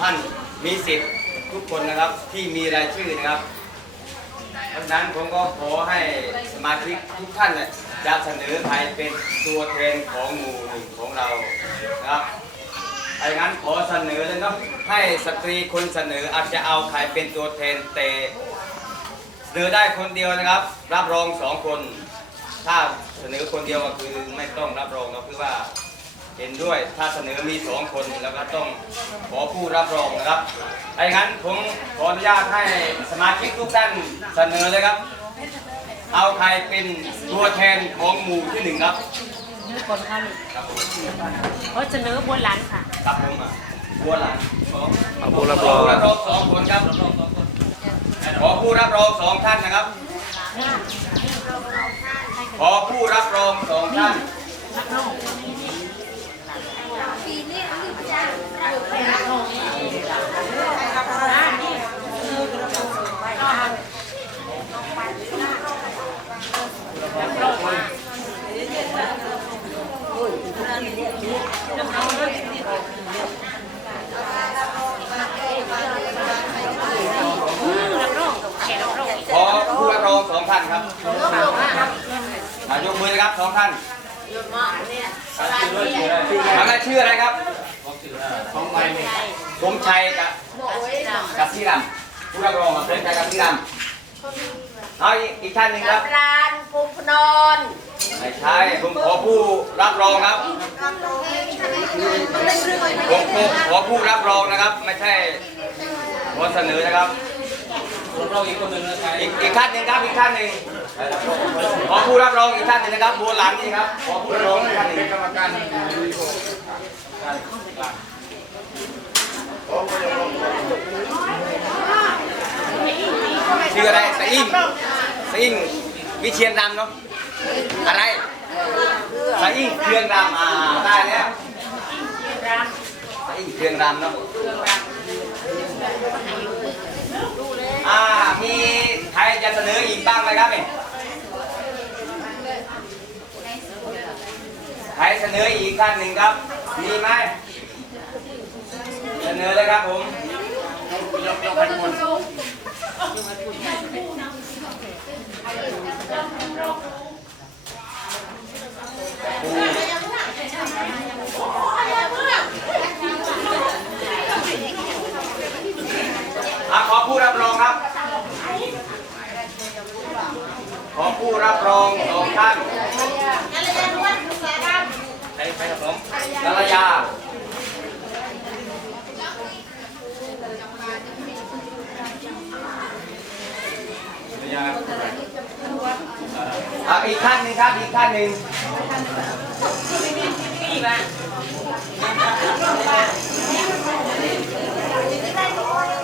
ท่านมีสิทธิ์ทุกคนนะครับที่มีรายชื่อนะครับเพราะฉะนั้นผมก็ขอให้สมาชิกทุกท่านเนี่ยจะเสนอใครเป็นตัวแทนของหมู่หนึ่งของเรานะครับถ้าะงนั้นขอเสนอเลยเนาะให้สตรีคนเสนออาจจะเอาใครเป็นตัวแทนแต่เสนอได้คนเดียวนะครับ รับรองสองคน ถ้าเสนอคนเดียวก็คือไม่ต้องรับรองเนะคือว่า เห็นด้วยถ้าเสนอมีสองคนแล้วก็ต้องขอผู้รับรองนะครับถ้าอย่างนั้นผมขออนุญาตให้สมาชิกทุกท่านเสนอเลยครับ เอาใครเป็นตัวแทนของหมู่ที่หนึ่งครับคนข้ามครับผมเขาเสนอบัวหลันค่ะครับผมอะบัวหลานขอเอาผู้รับขรอองผู้รับรองสองคนครับขอผู้รับรองสองท่านนะครับ ขอผู้รับรองสองท่านรับรองแขกรับรอง ขอผู้รับรองสองท่านครับอะ ยกมือนะครับสองท่านทำได้ชื่ออะไรครับสมชัยกับกับพี่รำผู้รับรองกับสมชัยกับพี่รำเอาอีกอีกท่านหนึ่งครับรานภูมิพนอนไม่ใช่ผมขอผู้รับรองครับผมขอขอผู้รับรองนะครับ ไม่ใช่ขอเสนอนะครับเราอีกคนหนึ่งนะใครอีกอีกท่านหนึ่งครับอีกท่านหนึ่ง ขอผู้รับรองอีกท่านหนึ่งนะครับบัวหลังนี่ครับขอผู้รับรองอีกท่านหนึ่งกรรมการชื่ออะไรสะอิ่งสะอิ่งวิเชียนรำเนาะอะไรสะอิ่งเครื่องรำอ่าได้แล้วสะอิ่งเครื่องรำเนาะอ่ามีใครจะเสนออีกบ้างไหมครับเนี่ย ครเสนออีกท่านหนึ่งครับ มีไหม เสนอเลยครับผมยกยกให้หมดอะขอผู้รับรองครับ ขอผู้รับรองสองท่านใครใครครับผมกัลยาอะอีกาอีกท่านหนึ่ง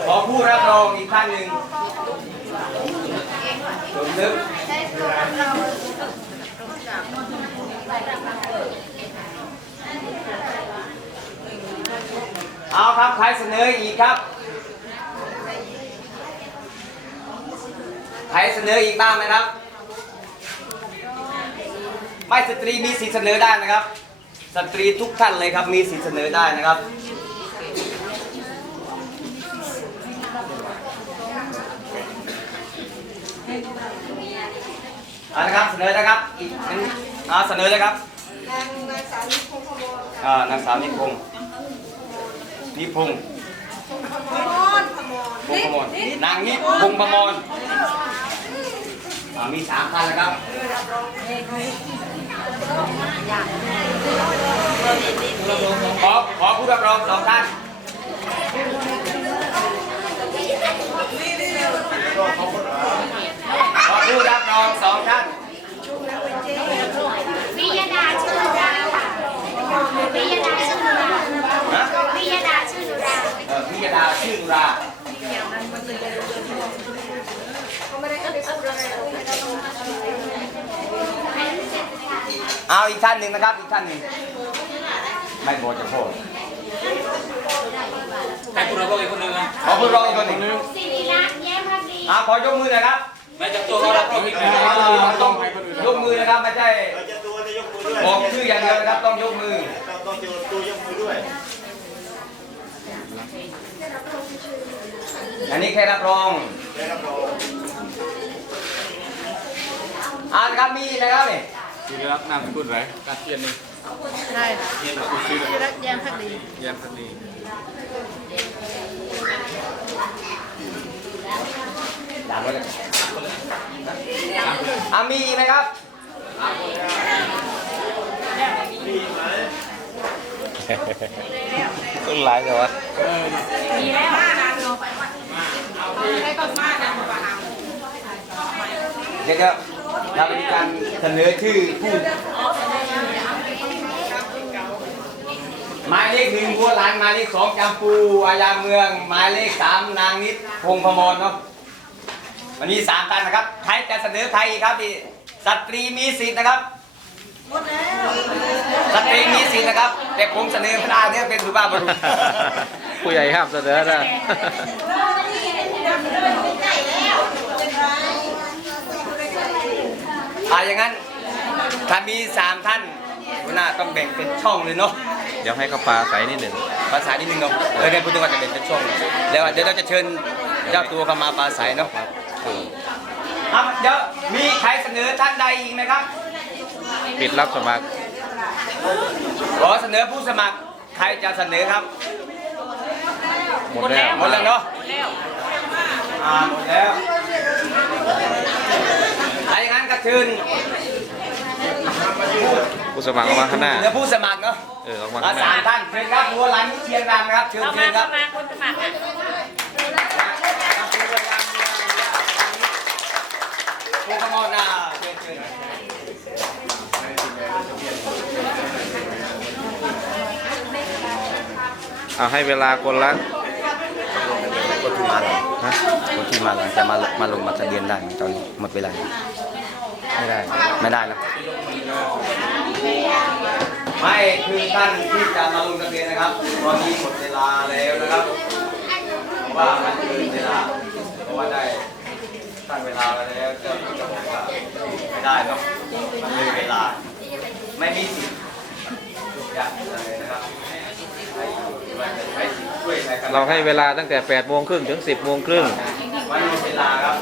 ขอผู้รับรองอีกท่านหนึ่งสมนึกเอาครับใครเสนออีกครับใครเสนออีกบ้างไหมครับ ไม่สตรีมีสิทธิเสนอได้นะครับ สตรีทุกท่านเลยครับมีสิทธิเสนอได้นะครับเอาละครับ เสนอนะครับอีกเอาเสนอเลยครับนางนางสาวนิคมพมรอ่านางสาวนิพงศ์นิพงศ์พมรพมรพงศ์พมรนางนิพงศ์พมรอ่ามีสามท่านแล้วครับ รับรองสองท่านขอผู้รับรองสองท่านวิยดาชื่อนุราค่ะวิยดาชื่อนุราวิยดาชื่อนุราเออวิยดาชื่อนุราเขาไม่ได้ให้ไปพูดอะไรหรอกเอาอีกท่านหนึ่งนะครับ อีกท่านหนึ่งไม่บอกจะพูด ใครคุณรับรองอีกคนหนึ่งนะขอผู้รับรองอีกคนหนึ่งสิริรักษ์แย้มพักดีอ่าขอยกมือหน่อยครับไม่จับตัวเขารับรองอีกหนึ่งต้องยกมือนะครับไม่ใช่เราจะตัวจะยกมือด้วยบอกชื่ออย่างเดียวนะครับต้องยกมือต้องต้องจะตัวยกมือด้วย อันนี้แค่รับรองอ่านครับมีนะครับนี่ที่ได้รับนามสกุลไรการเทียนนี่ ใช่ค่ะเทียนคือชื่อที่รักแย้มพักดีแย้มพันนีดาไว้เลยอะมีอีกไหมครับต้นหลายแต่ว่ามีแล้วเดี๋ยวเรามีการเสนอชื่อผู้ หมายเลขหนึ่งบัวหลานหมายเลขสองจำปูอายาเมืองหมายเลขสามนางนิดพงษ์พมรเนาะวันนี้สามท่านนะครับใครจะเสนอใครอีกครับที่สตรีมีสิทธิ์นะครับสตรีมีสิทธิ์นะครับ แต่ผมเสนอพระเนี่ยเป็นสุภาพบุรุษผู้ใหญ่ห้ามเสนอนะอ่าอย่างนั้นถ้ามีสามท่านหัวหน้าต้องแบ่งเป็นช่องเลยเนาะเดี๋ยวให้เขาปลาใสนิดหนึ่งภาษานิดนึงเนาะเออเนี่ยพูดถึงว่าจะเป็นเป็นช่องแล้วเดี๋ยวเราจะเชิญเจ้าตัวเข้ามาปราศัยเนาะครับเดี๋ยวมีใครเสนอท่านใดอีกไหมครับ ปิดรับสมัครขอเสนอผู้สมัครใครจะเสนอครับ หมดแล้วหมดแล้วเนาะอ่าหมดแล้วถ้าอย่างนั้นก็เชิญ ผู้สมัครออกมาข้างหน้า เดี๋ยวผู้สมัครเนาะเออออกมาอ่าข้างหสาน้า มท่านเชิญครับหัวหลันเชียงรำครับเชิญเข้าเชิมาญครัเข้าบ มาคนสมัครอะพงขมรนาเชิญเชิญเอาให้เวลาคนละคนที่มาหลังฮะคนที่มาหลังจะมามาลงมาทะเบียนได้ไหมตอนนี้หมดเวลาไม่ได้ ไม่ได้นะ ไม่คือท่านที่จะมาลงทะเบียนนะครับตอนนี้หมดเวลาแล้วนะครับเพราะว่ามันเกินเวลาเพราะว่าได้ตั้งเวลาไว้แล้วเจ้าจะบอกว่าไม่ได้เนาะมันเลยเวลา ไม่มีสิทธิ์อยากเลยนะครับให้ว่าจะใช้สิทธิ์ช่วยใช้กันเราให้เวลาตั้งแต่8โมงครึ่งถึง 10โมงครึ่งวันหมดเวลาครับ